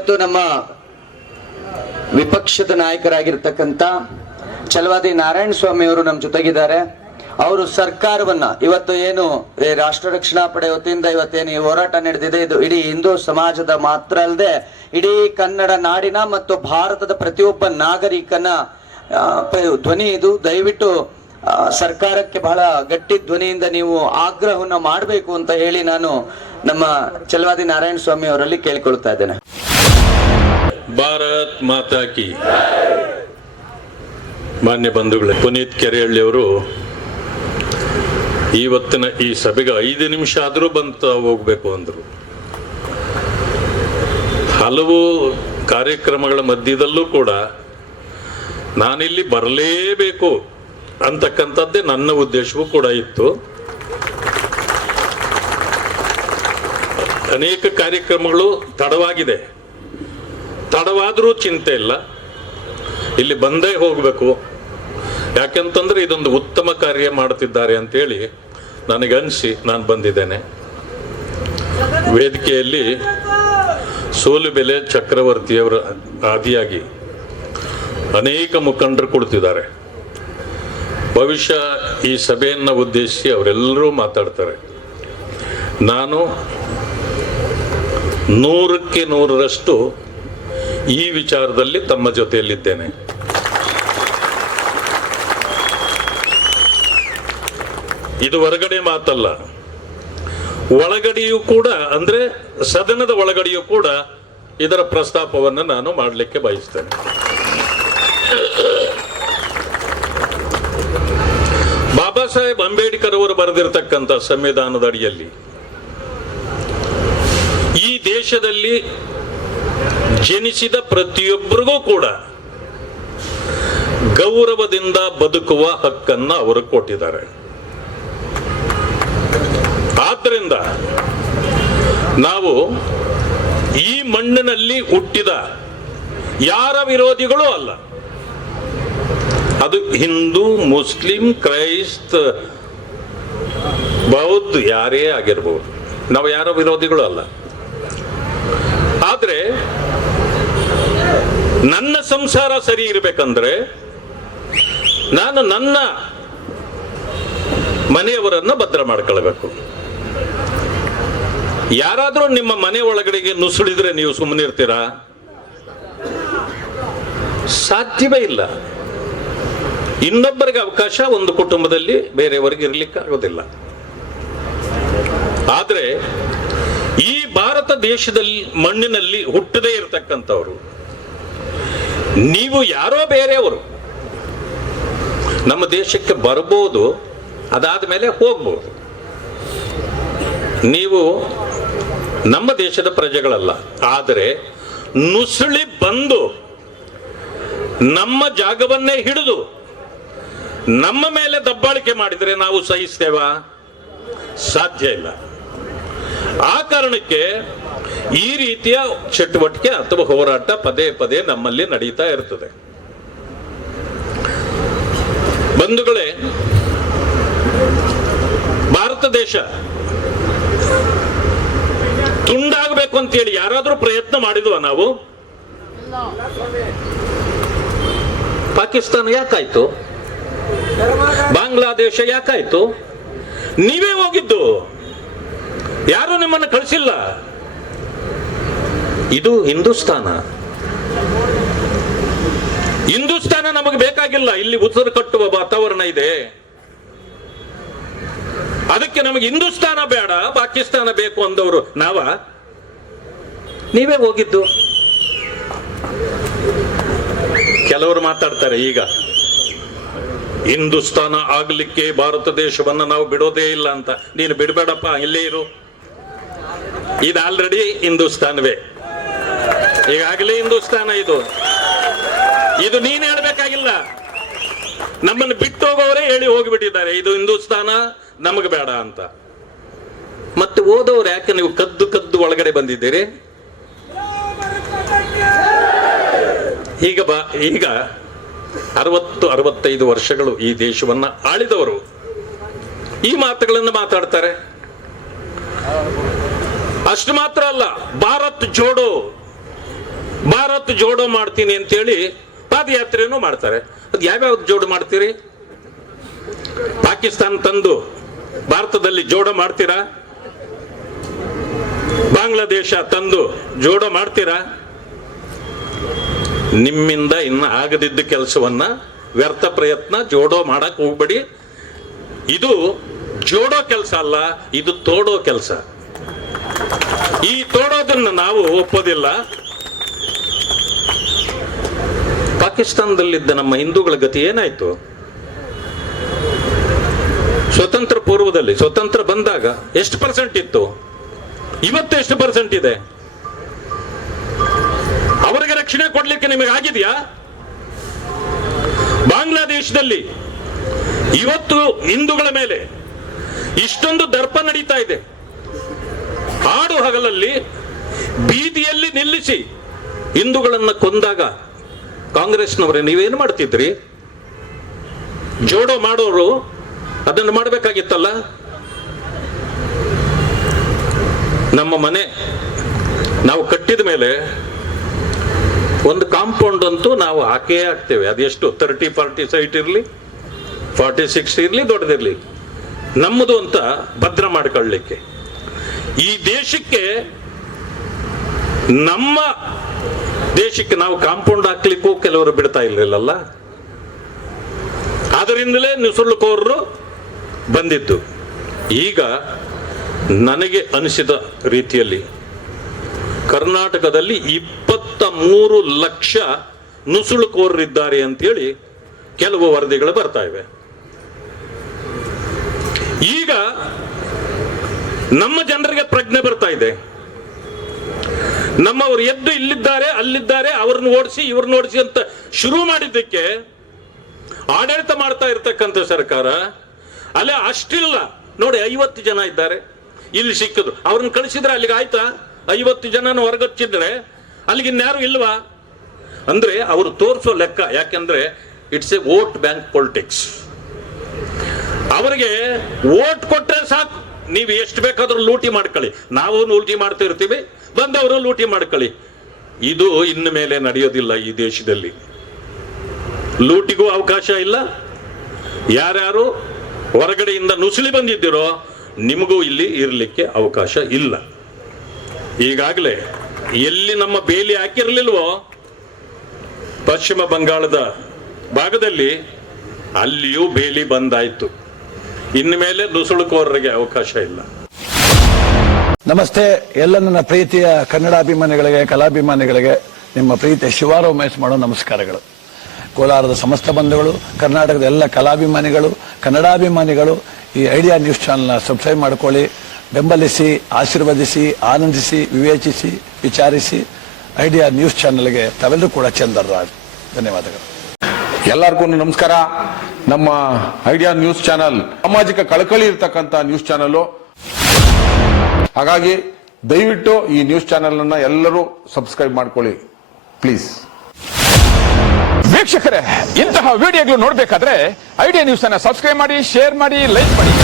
ಇವತ್ತು ನಮ್ಮ ವಿಪಕ್ಷದ ನಾಯಕರಾಗಿರ್ತಕ್ಕಂಥ ಛಲವಾದಿ ನಾರಾಯಣ ಸ್ವಾಮಿ ಅವರು ನಮ್ಮ ಜೊತೆಗಿದ್ದಾರೆ. ಅವರು ಸರ್ಕಾರವನ್ನ ಇವತ್ತು ಏನು ರಾಷ್ಟ್ರ ರಕ್ಷಣಾ ಪಡೆ ವತಿಯಿಂದ ಇವತ್ತೇನು ಈ ಹೋರಾಟ ನಡೆದಿದೆ, ಇದು ಇಡೀ ಹಿಂದೂ ಸಮಾಜದ ಮಾತ್ರ ಅಲ್ಲದೆ ಇಡೀ ಕನ್ನಡ ನಾಡಿನ ಮತ್ತು ಭಾರತದ ಪ್ರತಿಯೊಬ್ಬ ನಾಗರಿಕನ ಧ್ವನಿ ಇದು. ದಯವಿಟ್ಟು ಸರ್ಕಾರಕ್ಕೆ ಬಹಳ ಗಟ್ಟಿ ಧ್ವನಿಯಿಂದ ನೀವು ಆಗ್ರಹವನ್ನ ಮಾಡಬೇಕು ಅಂತ ಹೇಳಿ ನಾನು ನಮ್ಮ ಛಲವಾದಿ ನಾರಾಯಣ ಸ್ವಾಮಿ ಅವರಲ್ಲಿ ಕೇಳಿಕೊಳ್ತಾ ಇದ್ದೇನೆ. ಭಾರತ್ ಮಾತಾ ಕಿ. ಮಾನ್ಯ ಬಂಧುಗಳೇ, ಪುನೀತ್ ಕೆರೆಹಳ್ಳಿ ಅವರು ಇವತ್ತಿನ ಈ ಸಭೆಗೆ 5 ನಿಮಿಷ ಆದರೂ ಬಂತ ಹೋಗ್ಬೇಕು ಅಂದರು. ಹಲವು ಕಾರ್ಯಕ್ರಮಗಳ ಮಧ್ಯದಲ್ಲೂ ಕೂಡ ನಾನಿಲ್ಲಿ ಬರಲೇಬೇಕು ಅಂತಕ್ಕಂಥದ್ದೇ ನನ್ನ ಉದ್ದೇಶವೂ ಕೂಡ ಇತ್ತು. ಅನೇಕ ಕಾರ್ಯಕ್ರಮಗಳು ತಡವಾಗಿದೆ, ತಡವಾದರೂ ಚಿಂತೆ ಇಲ್ಲ, ಇಲ್ಲಿ ಬಂದೇ ಹೋಗಬೇಕು. ಯಾಕೆಂತಂದ್ರೆ ಇದೊಂದು ಉತ್ತಮ ಕಾರ್ಯ ಮಾಡುತ್ತಿದ್ದಾರೆ ಅಂತೇಳಿ ನನಗನ್ಸಿ ನಾನು ಬಂದಿದ್ದೇನೆ. ವೇದಿಕೆಯಲ್ಲಿ ಸೋಲುಬೆಲೆ ಚಕ್ರವರ್ತಿಯವರ ಆದಿಯಾಗಿ ಅನೇಕ ಮುಖಂಡರು ಕೊಡ್ತಿದ್ದಾರೆ. ಬಹುಶಃ ಈ ಸಭೆಯನ್ನು ಉದ್ದೇಶಿಸಿ ಅವರೆಲ್ಲರೂ ಮಾತಾಡ್ತಾರೆ. ನಾನು 100ಕ್ಕೆ 100ರಷ್ಟು ಈ ವಿಚಾರದಲ್ಲಿ ತಮ್ಮ ಜೊತೆಯಲ್ಲಿದ್ದೇನೆ. ಇದು ಹೊರಗಡೆ ಮಾತಲ್ಲ, ಒಳಗಡೆಯೂ ಕೂಡ, ಅಂದ್ರೆ ಸದನದ ಒಳಗಡೆಯೂ ಕೂಡ ಇದರ ಪ್ರಸ್ತಾಪವನ್ನು ನಾನು ಮಾಡಲಿಕ್ಕೆ ಬಯಸ್ತೇನೆ. ಬಾಬಾ ಸಾಹೇಬ್ ಅಂಬೇಡ್ಕರ್ ಅವರು ಬರೆದಿರತಕ್ಕಂಥ ಸಂವಿಧಾನದ ಅಡಿಯಲ್ಲಿ ಈ ದೇಶದಲ್ಲಿ ಜನಿಸಿದ ಪ್ರತಿಯೊಬ್ಬರಿಗೂ ಕೂಡ ಗೌರವದಿಂದ ಬದುಕುವ ಹಕ್ಕನ್ನು ಅವರು ಕೊಟ್ಟಿದ್ದಾರೆ. ಆದ್ದರಿಂದ ನಾವು ಈ ಮಣ್ಣಿನಲ್ಲಿ ಹುಟ್ಟಿದ ಯಾರ ವಿರೋಧಿಗಳೂ ಅಲ್ಲ. ಅದು ಹಿಂದೂ, ಮುಸ್ಲಿಂ, ಕ್ರೈಸ್ತ, ಬೌದ್ಧ ಯಾರೇ ಆಗಿರ್ಬೋದು, ನಾವು ಯಾರ ವಿರೋಧಿಗಳು ಅಲ್ಲ. ಆದ್ರೆ ನನ್ನ ಸಂಸಾರ ಸರಿ ಇರಬೇಕಂದ್ರೆ ನಾನು ನನ್ನ ಮನೆಯವರನ್ನ ಭದ್ರ ಮಾಡ್ಕೊಳ್ಬೇಕು. ಯಾರಾದ್ರೂ ನಿಮ್ಮ ಮನೆ ಒಳಗಡೆಗೆ ನುಸುಳಿದ್ರೆ ನೀವು ಸುಮ್ಮನೆ ಇರ್ತೀರಾ? ಸಾಧ್ಯವೇ ಇಲ್ಲ. ಇನ್ನೊಬ್ಬರಿಗೆ ಅವಕಾಶ ಒಂದು ಕುಟುಂಬದಲ್ಲಿ ಬೇರೆಯವರಿಗೆ ಇರ್ಲಿಕ್ಕೆ ಆಗೋದಿಲ್ಲ. ಆದ್ರೆ ಈ ಭಾರತ ದೇಶದಲ್ಲಿ ಮಣ್ಣಿನಲ್ಲಿ ಹುಟ್ಟದೇ ಇರತಕ್ಕಂಥವ್ರು, ನೀವು ಯಾರೋ ಬೇರೆಯವರು ನಮ್ಮ ದೇಶಕ್ಕೆ ಬರ್ಬೋದು, ಅದಾದ ಮೇಲೆ ಹೋಗ್ಬೋದು. ನೀವು ನಮ್ಮ ದೇಶದ ಪ್ರಜೆಗಳಲ್ಲ. ಆದರೆ ನುಸುಳಿ ಬಂದು ನಮ್ಮ ಜಾಗವನ್ನೇ ಹಿಡಿದು ನಮ್ಮ ಮೇಲೆ ದಬ್ಬಾಳಿಕೆ ಮಾಡಿದರೆ ನಾವು ಸಹಿಸ್ತೇವಾ? ಸಾಧ್ಯ ಇಲ್ಲ. ಆ ಕಾರಣಕ್ಕೆ ಈ ರೀತಿಯ ಚಟುವಟಿಕೆ ಅಥವಾ ಹೋರಾಟ ಪದೇ ಪದೇ ನಮ್ಮಲ್ಲಿ ನಡೀತಾ ಇರ್ತದೆ. ಬಂಧುಗಳೇ, ಭಾರತ ದೇಶ ತುಂಡಾಗಬೇಕು ಅಂತೇಳಿ ಯಾರಾದ್ರೂ ಪ್ರಯತ್ನ ಮಾಡಿದ್ವ ನಾವು? ಪಾಕಿಸ್ತಾನ ಯಾಕಾಯ್ತು? ಬಾಂಗ್ಲಾದೇಶ ಯಾಕಾಯ್ತು? ನೀವೇ ಹೋಗಿದ್ದು, ಯಾರು ನಿಮ್ಮನ್ನು ಕಳಿಸಿಲ್ಲ. ಇದು ಹಿಂದೂಸ್ತಾನ. ಹಿಂದೂಸ್ತಾನ ನಮಗೆ ಬೇಕಾಗಿಲ್ಲ. ಇಲ್ಲಿ ಉಸಿರು ಕಟ್ಟುವ ವಾತಾವರಣ ಇದೆ. ಅದಕ್ಕೆ ನಮಗೆ ಹಿಂದೂಸ್ತಾನ ಬೇಡ, ಪಾಕಿಸ್ತಾನ ಬೇಕು ಅಂದವರು ನಾವ? ನೀವೇ ಹೋಗಿದ್ದು. ಕೆಲವರು ಮಾತಾಡ್ತಾರೆ ಈಗ ಹಿಂದೂಸ್ತಾನ ಆಗ್ಲಿಕ್ಕೆ ಭಾರತ ದೇಶವನ್ನ ನಾವು ಬಿಡೋದೇ ಇಲ್ಲ ಅಂತ. ನೀನು ಬಿಡಬೇಡಪ್ಪ, ಇಲ್ಲೇ ಇರು. ಇದು ಆಲ್ರೆಡಿ ಹಿಂದೂಸ್ತಾನವೇ, ಈಗಾಗಲೇ ಹಿಂದೂಸ್ತಾನ. ಇದು ನೀನು ಹೇಳ್ಬೇಕಾಗಿಲ್ಲ. ನಮ್ಮನ್ನು ಬಿಟ್ಟು ಹೋಗೋವರೇ ಹೇಳಿ ಹೋಗಿಬಿಟ್ಟಿದ್ದಾರೆ ಇದು ಹಿಂದೂಸ್ತಾನ ನಮಗೆ ಬೇಡ ಅಂತ. ಮತ್ತೆ ಓದೋರು ಯಾಕೆ ನೀವು ಕದ್ದು ಕದ್ದು ಒಳಗಡೆ ಬಂದಿದ್ದೀರಿ? ಈಗ 60-65 ವರ್ಷಗಳು ಈ ದೇಶವನ್ನ ಆಳಿದವರು ಈ ಮಾತುಗಳನ್ನು ಮಾತಾಡ್ತಾರೆ. ಅಷ್ಟು ಮಾತ್ರ ಅಲ್ಲ, ಭಾರತ್ ಜೋಡೋ ಭಾರತ್ ಜೋಡೋ ಮಾಡ್ತೀನಿ ಅಂತೇಳಿ ಪಾದಯಾತ್ರೆನೂ ಮಾಡ್ತಾರೆ. ಅದು ಯಾವ್ಯಾವ್ದು ಜೋಡು ಮಾಡ್ತೀರಿ? ಪಾಕಿಸ್ತಾನ ತಂದು ಭಾರತದಲ್ಲಿ ಜೋಡೋ ಮಾಡ್ತೀರಾ? ಬಾಂಗ್ಲಾದೇಶ ತಂದು ಜೋಡೋ ಮಾಡ್ತೀರಾ? ನಿಮ್ಮಿಂದ ಇನ್ನು ಆಗದಿದ್ದ ಕೆಲಸವನ್ನ ವ್ಯರ್ಥ ಪ್ರಯತ್ನ ಜೋಡೋ ಮಾಡಕ್ ಹೋಗ್ಬೇಡಿ. ಇದು ಜೋಡೋ ಕೆಲಸ ಅಲ್ಲ, ಇದು ತೋಡೋ ಕೆಲಸ. ಈ ತೋಡೋದನ್ನ ನಾವು ಒಪ್ಪೋದಿಲ್ಲ. ಪಾಕಿಸ್ತಾನದಲ್ಲಿದ್ದ ನಮ್ಮ ಹಿಂದೂಗಳ ಗತಿ ಏನಾಯ್ತು? ಸ್ವತಂತ್ರ ಪೂರ್ವದಲ್ಲಿ, ಸ್ವತಂತ್ರ ಬಂದಾಗ ಎಷ್ಟು ಪರ್ಸೆಂಟ್ ಇತ್ತು? ಇವತ್ತು ಎಷ್ಟು ಪರ್ಸೆಂಟ್ ಇದೆ? ಅವರಿಗೆ ರಕ್ಷಣೆ ಕೊಡ್ಲಿಕ್ಕೆ ನಿಮಗೆ ಆಗಿದೆಯಾ? ಬಾಂಗ್ಲಾದೇಶದಲ್ಲಿ ಇವತ್ತು ಹಿಂದೂಗಳ ಮೇಲೆ ಇಷ್ಟೊಂದು ದರ್ಪ ನಡೀತಾ ಇದೆ. ಹಾಡು ಹಗಲಲ್ಲಿ ಬೀದಿಯಲ್ಲಿ ನಿಲ್ಲಿಸಿ ಹಿಂದೂಗಳನ್ನ ಕೊಂದಾಗ ಕಾಂಗ್ರೆಸ್ನವರೇ ನೀವೇನು ಮಾಡ್ತಿದ್ರಿ? ಜೋಡೋ ಮಾಡೋರು ಅದನ್ನು ಮಾಡಬೇಕಾಗಿತ್ತಲ್ಲ. ನಮ್ಮ ಮನೆ ನಾವು ಕಟ್ಟಿದ ಮೇಲೆ ಒಂದು ಕಾಂಪೌಂಡ್ ಅಂತೂ ನಾವು ಹಾಕೇ ಹಾಕ್ತೇವೆ. ಅದೆಷ್ಟು 30-40 ಸೈಟ್ ಇರಲಿ, 46 ಇರಲಿ, ದೊಡ್ಡದಿರಲಿ, ನಮ್ಮದು ಅಂತ ಭದ್ರ ಮಾಡ್ಕೊಳ್ಳಿಕ್ಕೆ. ಈ ದೇಶಕ್ಕೆ, ನಮ್ಮ ದೇಶಕ್ಕೆ ನಾವು ಕಾಂಪೌಂಡ್ ಹಾಕ್ಲಿಕ್ಕೂ ಕೆಲವರು ಬಿಡ್ತಾ ಇರಲಿಲ್ಲಲ್ಲ. ಅದರಿಂದಲೇ ನುಸುಳುಕೋರರು ಬಂದಿದ್ದು. ಈಗ ನನಗೆ ಅನಿಸಿದ ರೀತಿಯಲ್ಲಿ ಕರ್ನಾಟಕದಲ್ಲಿ 23 ಲಕ್ಷ ನುಸುಳುಕೋರರಿದ್ದಾರೆ ಅಂತೇಳಿ ಕೆಲವು ವರದಿಗಳು ಬರ್ತಾ ಇವೆ. ಈಗ ನಮ್ಮ ಜನರಿಗೆ ಪ್ರಜ್ಞೆ ಬರ್ತಾ ಇದೆ. ನಮ್ಮವರು ಎದ್ದು ಇಲ್ಲಿದ್ದಾರೆ, ಅಲ್ಲಿದ್ದಾರೆ, ಅವ್ರನ್ನ ಓಡಿಸಿ ಇವ್ರನ್ನ ಓಡಿಸಿ ಅಂತ ಶುರು ಮಾಡಿದ್ದಕ್ಕೆ ಆಡಳಿತ ಮಾಡ್ತಾ ಇರ್ತಕ್ಕಂಥ ಸರ್ಕಾರ ಅಲ್ಲೇ ಅಷ್ಟಿಲ್ಲ ನೋಡಿ. 50 ಜನ ಇದ್ದಾರೆ, ಇಲ್ಲಿ ಸಿಕ್ಕಿದ್ರು, ಅವ್ರನ್ನ ಕಳಿಸಿದ್ರೆ ಅಲ್ಲಿಗೆ ಆಯ್ತಾ? 50 ಜನನ ಹೊರಗಚ್ಚಿದ್ರೆ ಅಲ್ಲಿಗೆ ಇನ್ಯಾರು ಇಲ್ವಾ? ಅಂದ್ರೆ ಅವರು ತೋರಿಸೋ ಲೆಕ್ಕ. ಯಾಕೆಂದ್ರೆ it's A vote bank politics. ಅವರಿಗೆ ವೋಟ್ ಕೊಟ್ರೆ ಸಾಕು, ನೀವು ಎಷ್ಟು ಬೇಕಾದ್ರೂ ಲೂಟಿ ಮಾಡ್ಕೊಳ್ಳಿ, ನಾವು ಲೂಟಿ ಮಾಡ್ತಿರ್ತೀವಿ, ಬಂದವರು ಲೂಟಿ ಮಾಡ್ಕೊಳ್ಳಿ. ಇದು ಇನ್ನು ಮೇಲೆ ನಡೆಯೋದಿಲ್ಲ ಈ ದೇಶದಲ್ಲಿ. ಲೂಟಿಗೂ ಅವಕಾಶ ಇಲ್ಲ. ಯಾರ್ಯಾರು ಹೊರಗಡೆಯಿಂದ ನುಸುಳಿ ಬಂದಿದ್ದೀರೋ ನಿಮಗೂ ಇಲ್ಲಿ ಇರಲಿಕ್ಕೆ ಅವಕಾಶ ಇಲ್ಲ. ಈಗಾಗಲೇ ಎಲ್ಲಿ ನಮ್ಮ ಬೇಲಿ ಹಾಕಿರ್ಲಿಲ್ವೋ ಪಶ್ಚಿಮ ಬಂಗಾಳದ ಭಾಗದಲ್ಲಿ ಅಲ್ಲಿಯೂ ಬೇಲಿ ಬಂದಾಯ್ತು. ಇನ್ನು ಮೇಲೆ ನುಸುಳುಕೋರರಿಗೆ ಅವಕಾಶ ಇಲ್ಲ. ನಮಸ್ತೆ ಎಲ್ಲ ನನ್ನ ಪ್ರೀತಿಯ ಕನ್ನಡಾಭಿಮಾನಿಗಳಿಗೆ, ಕಲಾಭಿಮಾನಿಗಳಿಗೆ ನಿಮ್ಮ ಪ್ರೀತಿಯ ಶಿವಾರಾವ್ ಮಹೇಶ್ ಮಾಡೋ ನಮಸ್ಕಾರಗಳು. ಕೋಲಾರದ ಸಮಸ್ತ ಬಂಧುಗಳು, ಕರ್ನಾಟಕದ ಎಲ್ಲ ಕಲಾಭಿಮಾನಿಗಳು, ಕನ್ನಡಾಭಿಮಾನಿಗಳು ಈ ಐಡಿಯಾ ನ್ಯೂಸ್ ಚಾನೆಲ್ನ ಸಬ್ಸ್ಕ್ರೈಬ್ ಮಾಡ್ಕೊಳ್ಳಿ, ಬೆಂಬಲಿಸಿ, ಆಶೀರ್ವದಿಸಿ, ಆನಂದಿಸಿ, ವಿವೇಚಿಸಿ, ವಿಚಾರಿಸಿ. ಐಡಿಯಾ ನ್ಯೂಸ್ ಚಾನೆಲ್ಗೆ ತಾವೆಲ್ಲರೂ ಕೂಡ ಚಂದರ್ರಾಜ್. ಧನ್ಯವಾದಗಳು. ಎಲ್ಲರಿಗೂ ನಮಸ್ಕಾರ. ನಮ್ಮ ಐಡಿಯಾ ನ್ಯೂಸ್ ಚಾನೆಲ್ ಸಾಮಾಜಿಕ ಕಳಕಳಿ ಇರ್ತಕ್ಕಂಥ ನ್ಯೂಸ್ ಚಾನೆಲ್. ಹಾಗಾಗಿ ದಯವಿಟ್ಟು ಈ ನ್ಯೂಸ್ ಚಾನೆಲ್ ಅನ್ನ ಎಲ್ಲರೂ ಸಬ್ಸ್ಕ್ರೈಬ್ ಮಾಡ್ಕೊಳ್ಳಿ ಪ್ಲೀಸ್. ವೀಕ್ಷಕರೇ, ಇಂತಹ ವಿಡಿಯೋಗಳು ನೋಡಬೇಕಾದ್ರೆ ಐಡಿಯಾ ನ್ಯೂಸ್ ಅನ್ನ ಸಬ್ಸ್ಕ್ರೈಬ್ ಮಾಡಿ, ಶೇರ್ ಮಾಡಿ, ಲೈಕ್ ಮಾಡಿ.